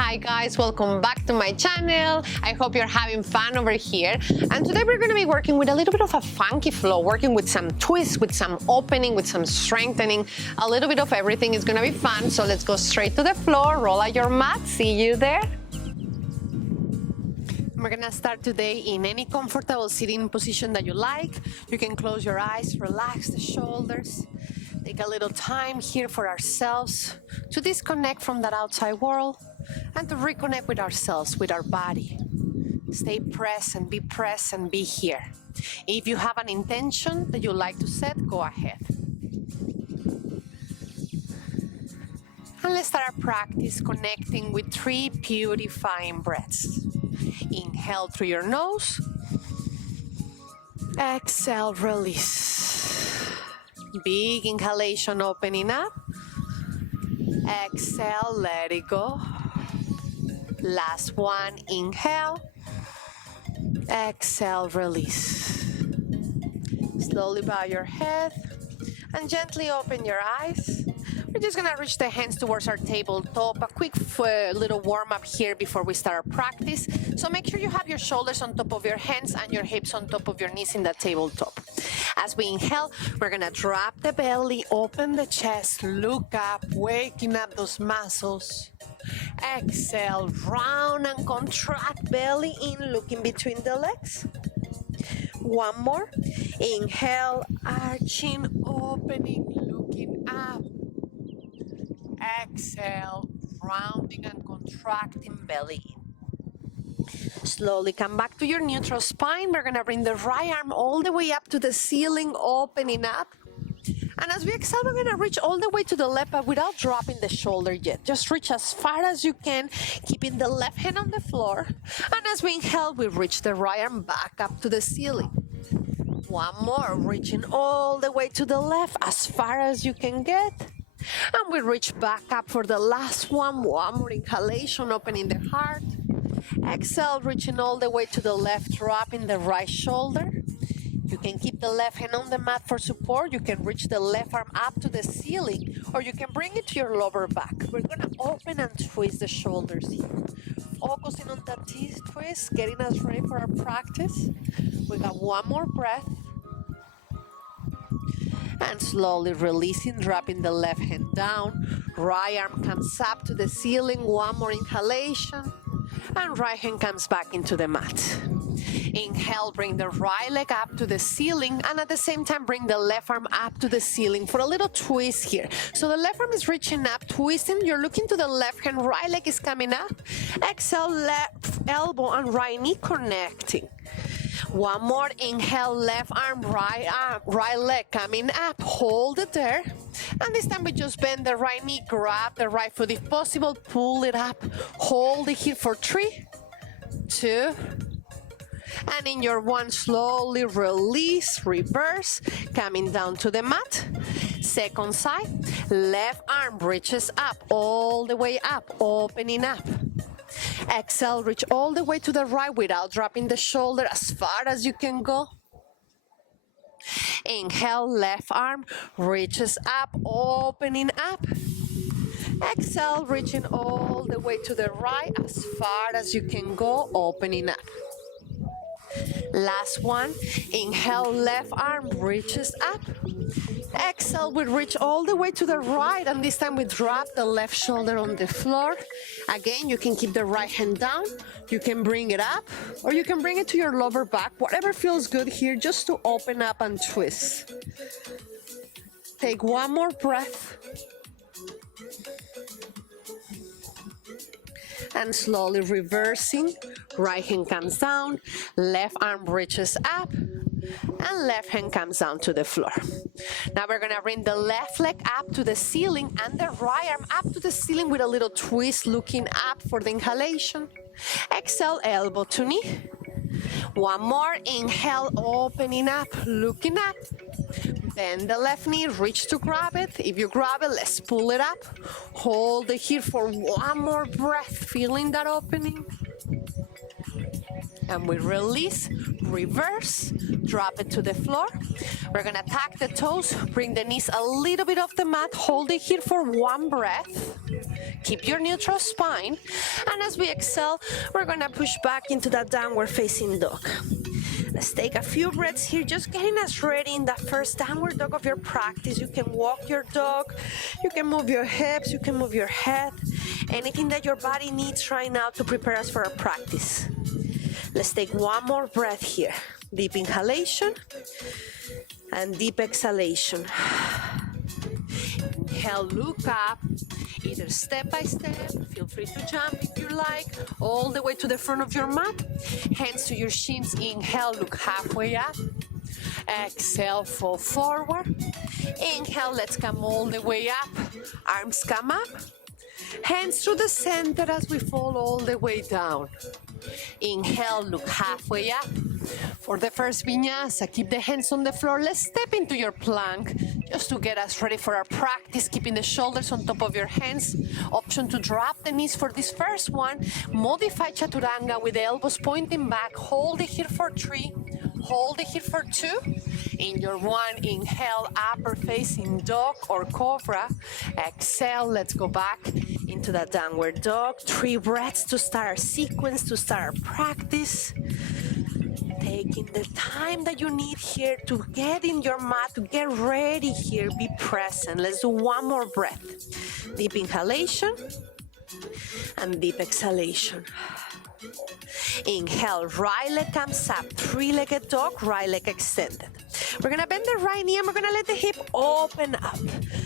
Hi guys, welcome back to my channel. I hope you're having fun over here. And today we're going to be working with a little bit of a funky flow, working with some twists, with some opening, with some strengthening, a little bit of everything. Is going to be fun. So let's go straight to the floor, roll out your mat, see you there. We're gonna start today in any comfortable sitting position that you like. You can close your eyes, relax the shoulders. Take a little time here for ourselves to disconnect from that outside world and to reconnect with ourselves, with our body. Stay present, be here. If you have an intention that you like to set, go ahead. And let's start our practice connecting with 3 purifying breaths. Inhale through your nose. Exhale, release. Big inhalation, opening up. Exhale, let it go. Last one, inhale. Exhale, release. Slowly bow your head and gently open your eyes. We're just gonna reach the hands towards our tabletop. A quick little warm up here before we start our practice. So make sure you have your shoulders on top of your hands and your hips on top of your knees in the tabletop. As we inhale, we're gonna drop the belly, open the chest, look up, waking up those muscles. Exhale, round and contract, belly in, looking between the legs. One more. Inhale, arching, opening, looking up. Exhale, rounding and contracting, belly in. Slowly come back to your neutral spine. We're gonna bring the right arm all the way up to the ceiling, opening up. And as we exhale, we're gonna reach all the way to the left, but without dropping the shoulder yet. Just reach as far as you can, keeping the left hand on the floor. And as we inhale, we reach the right arm back up to the ceiling. One more, reaching all the way to the left, as far as you can get. And we reach back up for the last one. One more inhalation, opening the heart. Exhale, reaching all the way to the left, dropping the right shoulder. You can keep the left hand on the mat for support. You can reach the left arm up to the ceiling, or you can bring it to your lower back. We're gonna open and twist the shoulders here. Focusing on that twist, getting us ready for our practice. We got one more breath. And slowly releasing, dropping the left hand down. Right arm comes up to the ceiling. One more inhalation. And right hand comes back into the mat. Inhale, bring the right leg up to the ceiling, and at the same time bring the left arm up to the ceiling for a little twist here. So the left arm is reaching up, twisting. You're looking to the left hand, right leg is coming up. Exhale, left elbow and right knee connecting. One more, inhale, left arm, right leg coming up. Hold it there. And this time we just bend the right knee, grab the right foot if possible, pull it up. Hold it here for 3, 2, and in your 1, slowly release, reverse, coming down to the mat. Second side, left arm reaches up, all the way up, opening up. Exhale, reach all the way to the right without dropping the shoulder, as far as you can go. Inhale, left arm reaches up, opening up. Exhale, reaching all the way to the right, as far as you can go, opening up. Last one, inhale, left arm reaches up. Exhale, we reach all the way to the right, and this time we drop the left shoulder on the floor. Again, you can keep the right hand down, you can bring it up, or you can bring it to your lower back, whatever feels good here, just to open up and twist. Take one more breath. And slowly reversing, right hand comes down, left arm reaches up, and left hand comes down to the floor. Now we're gonna bring the left leg up to the ceiling and the right arm up to the ceiling with a little twist, looking up for the inhalation. Exhale, elbow to knee. One more, inhale, opening up, looking up. Bend the left knee, reach to grab it. If you grab it, let's pull it up. Hold it here for one more breath, feeling that opening. And we release, reverse, drop it to the floor. We're gonna tack the toes, bring the knees a little bit off the mat, hold it here for one breath. Keep your neutral spine. And as we exhale, we're gonna push back into that downward facing dog. Let's take a few breaths here, just getting us ready in that first downward dog of your practice. You can walk your dog, you can move your hips, you can move your head, anything that your body needs right now to prepare us for our practice. Let's take one more breath here. Deep inhalation and deep exhalation. Inhale, look up, either step by step, feel free to jump if you like, all the way to the front of your mat, hands to your shins. Inhale, look halfway up. Exhale, fall forward. Inhale, let's come all the way up. Arms come up. Hands to the center as we fall all the way down. Inhale, look halfway up. For the first vinyasa, keep the hands on the floor. Let's step into your plank just to get us ready for our practice, keeping the shoulders on top of your hands. Option to drop the knees for this first one. Modify chaturanga with the elbows pointing back. Hold it here for 3. Hold it here for 2. In your 1, inhale, upper facing dog or cobra. Exhale, let's go back into that downward dog. 3 breaths to start our sequence, to start our practice. Taking the time that you need here to get in your mat, to get ready here, be present. Let's do one more breath. Deep inhalation and deep exhalation. Inhale, right leg comes up, 3-legged dog, right leg extended. We're gonna bend the right knee and we're gonna let the hip open up.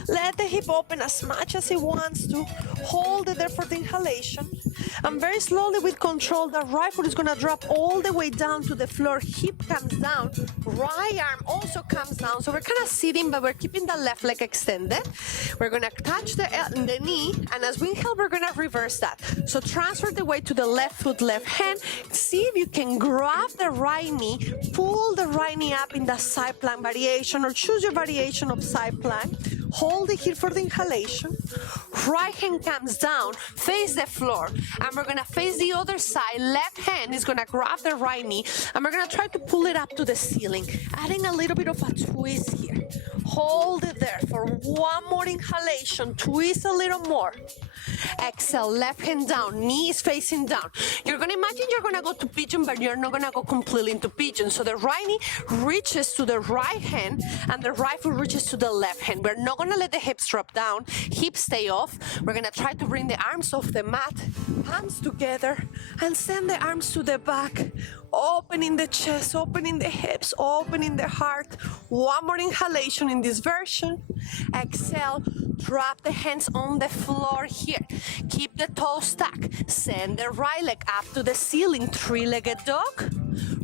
Let the hip open as much as it wants to. Hold it there for the inhalation. And very slowly with control, the right foot is gonna drop all the way down to the floor. Hip comes down, right arm also comes down. So we're kind of sitting, but we're keeping the left leg extended. We're gonna touch the knee, and as we inhale, we're gonna reverse that. So transfer the weight to the left foot, left hand. See if you can grab the right knee, pull the right knee up in the side plank variation, or choose your variation of side plank. Hold it here for the inhalation. Right hand comes down, face the floor, and we're gonna face the other side. Left hand is gonna grab the right knee, and we're gonna try to pull it up to the ceiling, adding a little bit of a twist here. Hold it there for one more inhalation. Twist a little more. Exhale, left hand down, knees facing down. You're gonna imagine you're gonna go to pigeon, but you're not gonna go completely into pigeon. So the right knee reaches to the right hand, and the right foot reaches to the left hand. We're not gonna let the hips drop down, hips stay off. We're gonna try to bring the arms off the mat, palms together, and send the arms to the back. Opening the chest, opening the hips, opening the heart. One more inhalation in this version. Exhale, drop the hands on the floor here. Keep the toes stacked. Send the right leg up to the ceiling, 3-legged dog.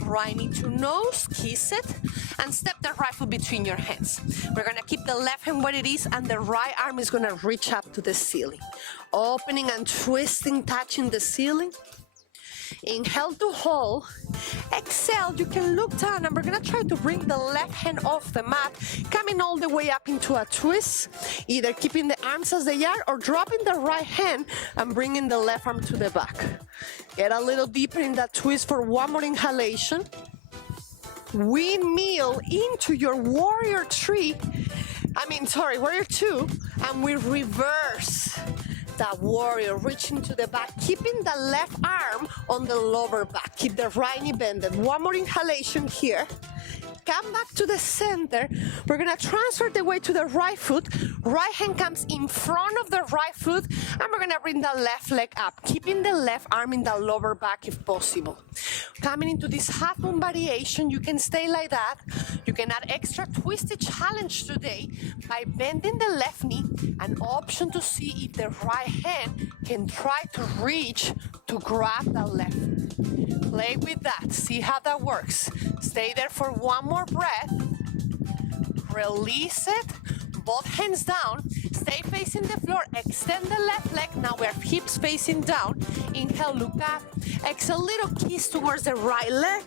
Right knee to nose, kiss it, and step the right foot between your hands. We're gonna keep the left hand where it is, and the right arm is gonna reach up to the ceiling. Opening and twisting, touching the ceiling. Inhale to hold. Exhale, you can look down, and we're gonna try to bring the left hand off the mat, coming all the way up into a twist, either keeping the arms as they are or dropping the right hand and bringing the left arm to the back. Get a little deeper in that twist for one more inhalation. Windmill into your warrior warrior 2, and we reverse that warrior, reaching to the back, keeping the left arm on the lower back. Keep the right knee bended. One more inhalation here. Come back to the center. We're gonna transfer the weight to the right foot. Right hand comes in front of the right foot, and we're gonna bring the left leg up, keeping the left arm in the lower back if possible. Coming into this half moon variation, you can stay like that. You can add extra twisted challenge today by bending the left knee, an option to see if the right hand can try to reach to grab the left. Play with that, see how that works. Stay there for one more breath. Release it, both hands down, stay facing the floor, extend the left leg. Now we're hips facing down. Inhale, look up. Exhale, little kiss towards the right leg.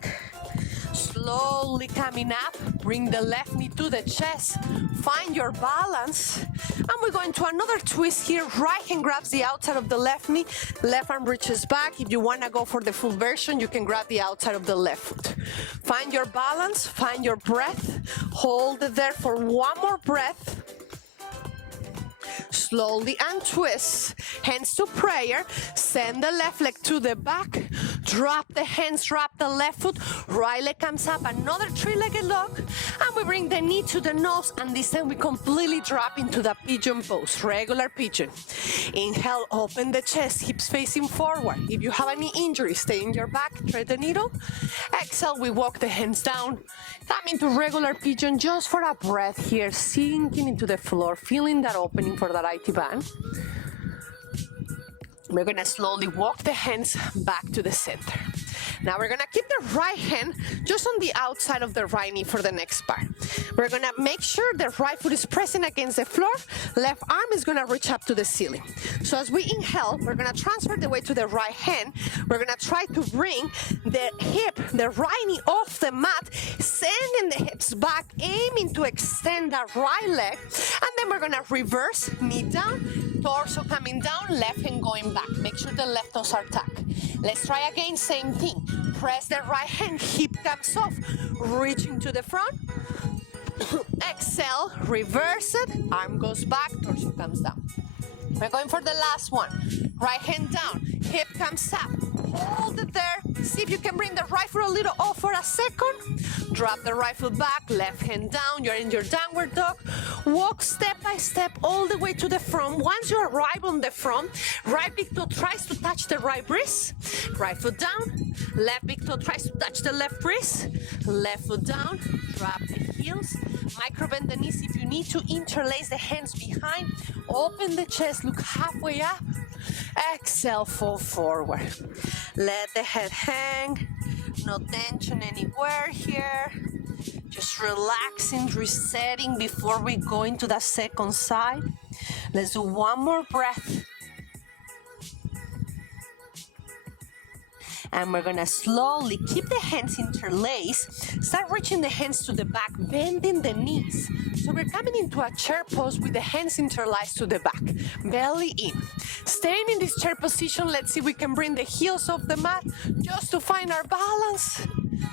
Slowly coming up. Bring the left knee to the chest. Find your balance. And we're going to another twist here. Right hand grabs the outside of the left knee. Left arm reaches back. If you want to go for the full version, you can grab the outside of the left foot. Find your balance. Find your breath. Hold it there for one more breath. Slowly untwist, hands to prayer, send the left leg to the back, drop the hands, drop the left foot, right leg comes up, another three-legged lock, and we bring the knee to the nose, and this time we completely drop into the pigeon pose, regular pigeon. Inhale, open the chest, hips facing forward. If you have any injury, stay in your back, thread the needle. Exhale, we walk the hands down, come into regular pigeon just for a breath here, sinking into the floor, feeling that opening for that IT band. We're gonna slowly walk the hands back to the center. Now we're gonna keep the right hand just on the outside of the right knee for the next part. We're gonna make sure the right foot is pressing against the floor, left arm is gonna reach up to the ceiling. So as we inhale, we're gonna transfer the weight to the right hand. We're gonna try to bring the hip, the right knee off the mat, sending the hips back, aiming to extend that right leg, and then we're gonna reverse, knee down, torso coming down, left hand going back. Make sure the left toes are tucked. Let's try again, same thing. Press the right hand, hip comes off, reaching to the front. Exhale, reverse it, arm goes back, torso comes down. We're going for the last one. Right hand down, hip comes up. Hold it there. See if you can bring the right foot a little off for a second. Drop the right foot back, left hand down. You're in your downward dog. Walk step by step all the way to the front. Once you arrive on the front, right big toe tries to touch the right wrist. Right foot down. Left big toe tries to touch the left wrist. Left foot down. Drop the heels. Micro bend the knees if you need to. Interlace the hands behind. Open the chest. Look halfway up. Exhale, fall forward. Let the head hang. No tension anywhere here. Just relaxing, resetting before we go into the second side. Let's do one more breath. And we're gonna slowly keep the hands interlaced. Start reaching the hands to the back, bending the knees. So we're coming into a chair pose with the hands interlaced to the back, belly in. Staying in this chair position, let's see if we can bring the heels off the mat just to find our balance.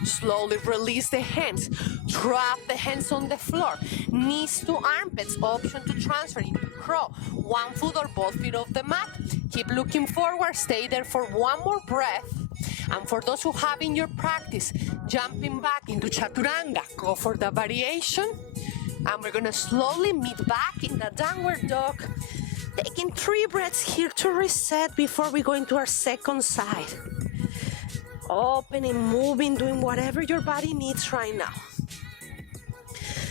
Slowly release the hands. Drop the hands on the floor. Knees to armpits. Option to transfer into crow. One foot or both feet off the mat. Keep looking forward. Stay there for one more breath. And for those who have in your practice, jumping back into chaturanga, go for the variation. And we're gonna slowly meet back in the downward dog. Taking 3 breaths here to reset before we go into our second side. Opening, moving, doing whatever your body needs right now.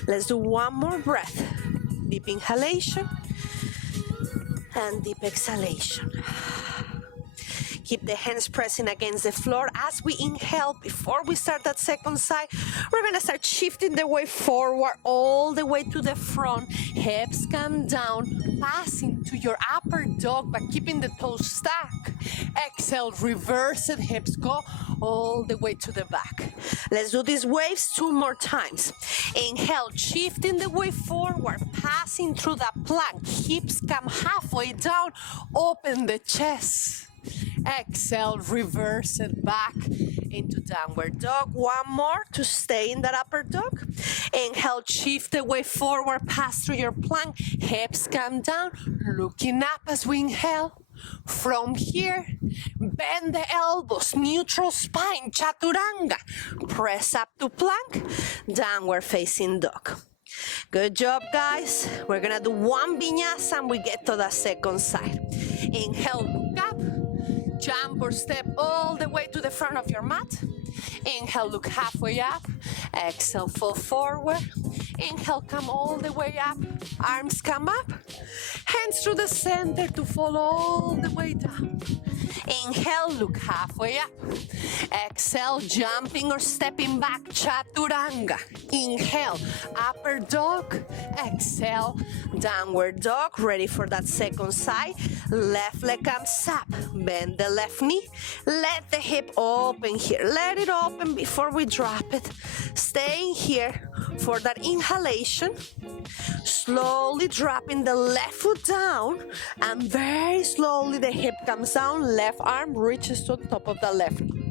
Let's do one more breath. Deep inhalation and deep exhalation. Keep the hands pressing against the floor as we inhale. Before we start that second side, we're gonna start shifting the weight forward all the way to the front. Hips come down, passing to your upper dog, but keeping the toes stacked. Exhale, reverse it, hips go all the way to the back. Let's do these waves 2 more times. Inhale, shifting the weight forward, passing through the plank. Hips come halfway down, open the chest. Exhale, reverse it back into downward dog. One more to stay in that upper dog. Inhale, shift the weight forward, pass through your plank. Hips come down, looking up as we inhale. From here, bend the elbows, neutral spine, chaturanga. Press up to plank, downward facing dog. Good job, guys. We're gonna do one vinyasa and we get to the second side. Inhale, look up. Jump or step all the way to the front of your mat. Inhale, look halfway up. Exhale, fall forward. Inhale, come all the way up. Arms come up. Hands to the center to fall all the way down. Inhale, look halfway up. Exhale, jumping or stepping back, chaturanga. Inhale, upper dog. Exhale, downward dog. Ready for that second side. Left leg comes up. Bend the left knee. Let the hip open here. Let it open before we drop it. Staying here. for that inhalation. Slowly dropping the left foot down, and very slowly the hip comes down, left arm reaches to the top of the left knee.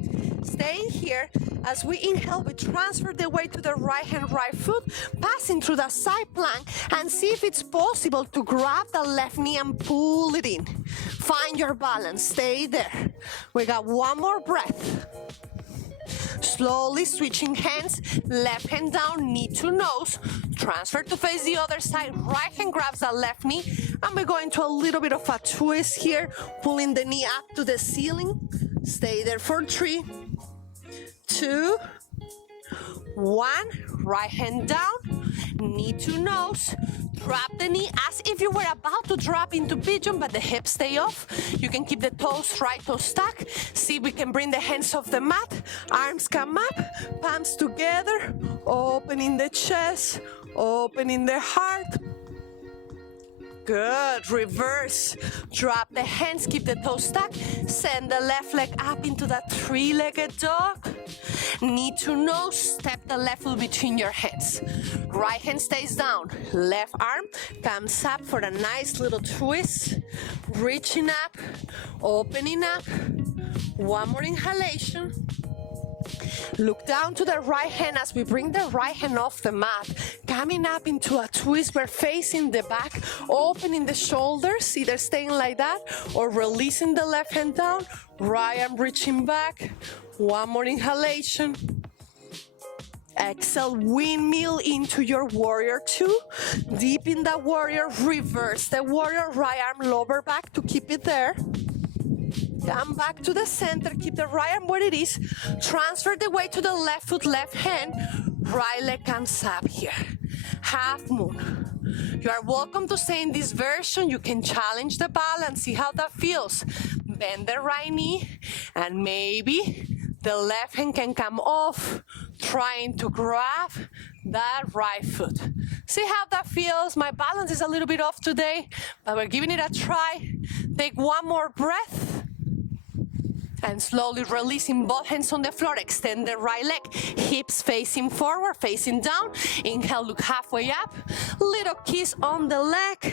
Staying here, as we inhale, we transfer the weight to the right hand, right foot, passing through the side plank, and see if it's possible to grab the left knee and pull it in. Find your balance, stay there. We got one more breath. Slowly switching hands, left hand down, knee to nose, transfer to face the other side, right hand grabs the left knee, and we're going to a little bit of a twist here, pulling the knee up to the ceiling. Stay there for 3, 2, 1, right hand down, knee to nose, drop the knee as if you were about to drop into pigeon, but the hips stay off. You can keep the toes, right toes stuck. See if we can bring the hands off the mat, arms come up, palms together, opening the chest, opening the heart. Good, reverse. Drop the hands, keep the toes stuck. Send the left leg up into that three-legged dog. Knee to nose, step the left foot between your hands. Right hand stays down. Left arm comes up for a nice little twist. Reaching up, opening up. One more inhalation. Look down to the right hand as we bring the right hand off the mat, coming up into a twist. We're facing the back, opening the shoulders, either staying like that or releasing the left hand down. Right arm reaching back. One more inhalation. Exhale, windmill into your warrior 2. Deep in the warrior, reverse the warrior, right arm lower back to keep it there. Come back to the center, keep the right arm where it is. Transfer the weight to the left foot, left hand. Right leg comes up here. Half moon. You are welcome to stay in this version. You can challenge the balance, see how that feels. Bend the right knee, and maybe the left hand can come off, trying to grab that right foot. See how that feels? My balance is a little bit off today, but we're giving it a try. Take one more breath. And slowly releasing both hands on the floor. Extend the right leg. Hips facing forward, facing down. Inhale, look halfway up. Little kiss on the leg.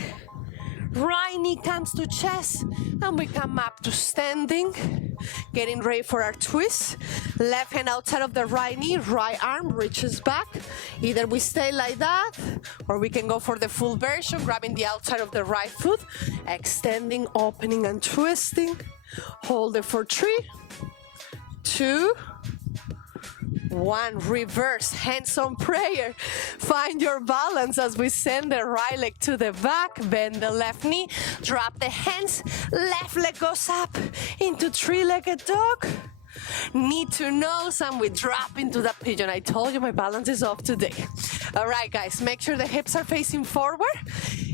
Right knee comes to chest. And we come up to standing. Getting ready for our twist. Left hand outside of the right knee. Right arm reaches back. Either we stay like that, or we can go for the full version, grabbing the outside of the right foot. Extending, opening, and twisting. Hold it for 3, 2, 1. Reverse, hands on prayer. Find your balance as we send the right leg to the back. Bend the left knee. Drop the hands. Left leg goes up into three-legged dog. Knee to nose, and we drop into the pigeon. I told you my balance is off today. All right, guys, make sure the hips are facing forward.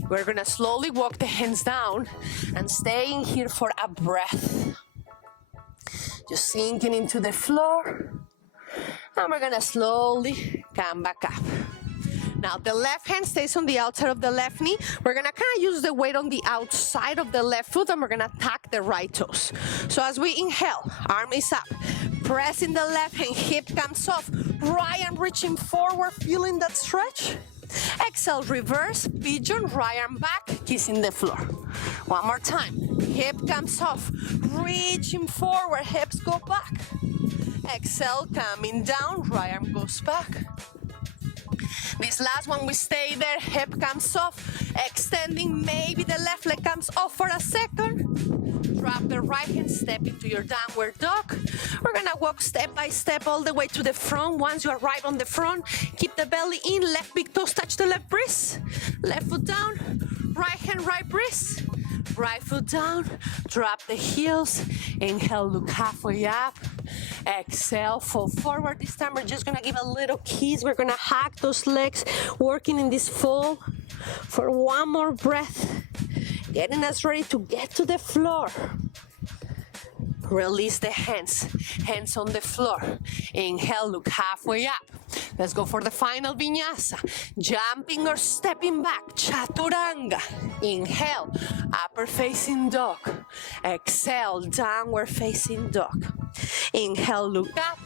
We're gonna slowly walk the hands down and staying here for a breath. Just sinking into the floor. And we're gonna slowly come back up. Now the left hand stays on the outside of the left knee. We're gonna kind of use the weight on the outside of the left foot, and we're gonna tuck the right toes. So as we inhale, arm is up. Pressing the left hand, hip comes off. Right arm reaching forward, feeling that stretch. Exhale, reverse, pigeon, right arm back, kissing the floor. One more time. Hip comes off, reaching forward, hips go back. Exhale, coming down, right arm goes back. This last one, we stay there, hip comes off, extending, maybe the left leg comes off for a second. Drop the right hand, step into your downward dog. We're gonna walk step by step all the way to the front. Once you arrive on the front, keep the belly in, left big toes touch the left wrist. Left foot down, right hand, right wrist. Right foot down, drop the heels. Inhale, look halfway up. Exhale, fall forward. This time we're just gonna give a little kiss. We're gonna hug those legs, working in this fall for one more breath. Getting us ready to get to the floor. Release the hands, hands on the floor. Inhale, look halfway up. Let's go for the final vinyasa. Jumping or stepping back, chaturanga. Inhale, upper facing dog. Exhale, downward facing dog. Inhale, look up.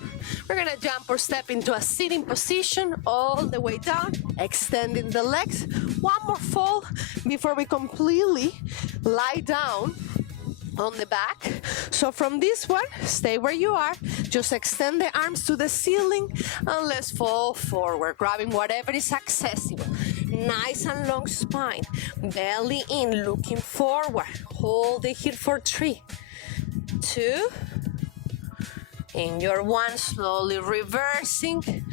We're gonna jump or step into a sitting position all the way down, extending the legs. One more fold before we completely lie down on the back. So from this one, stay where you are, just extend the arms to the ceiling and let's fall forward, grabbing whatever is accessible. Nice and long spine, belly in, looking forward. Hold it here for 3, 2, in your 1, slowly reversing,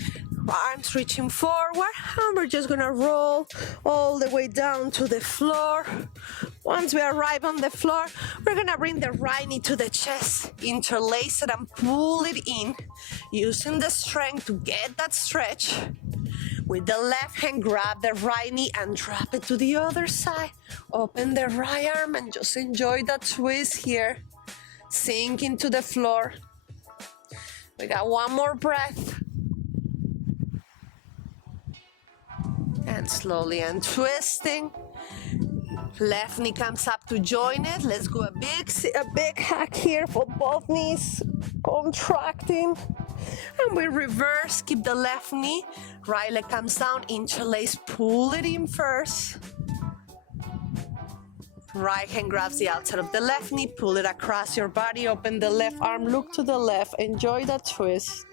arms reaching forward, and we're just gonna roll all the way down to the floor. Once we arrive on the floor, we're gonna bring the right knee to the chest, interlace it and pull it in, using the strength to get that stretch. With the left hand, grab the right knee and drop it to the other side. Open the right arm and just enjoy that twist here. Sink into the floor. We got one more breath. And slowly untwisting. Left knee comes up to join it. Let's go a big hack here for both knees contracting. And we reverse, keep the left knee. Right leg comes down, interlace, pull it in first. Right hand grabs the outside of the left knee, pull it across your body, open the left arm, look to the left, enjoy that twist.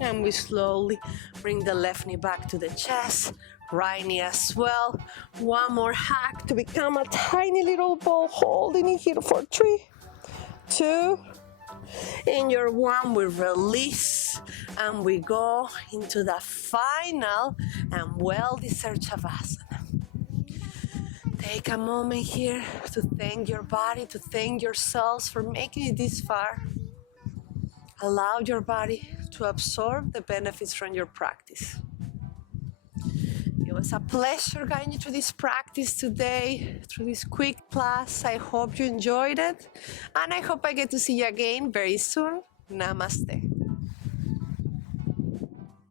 And we slowly bring the left knee back to the chest, right knee as well. One more hack to become a tiny little ball, holding it here for 3, 2, in your 1, we release and we go into the final and well-deserved Shavasana. Take a moment here to thank your body, to thank yourselves for making it this far. Allow your body to absorb the benefits from your practice. It was a pleasure guiding you through this practice today, through this quick class. I hope you enjoyed it, and I hope I get to see you again very soon. Namaste.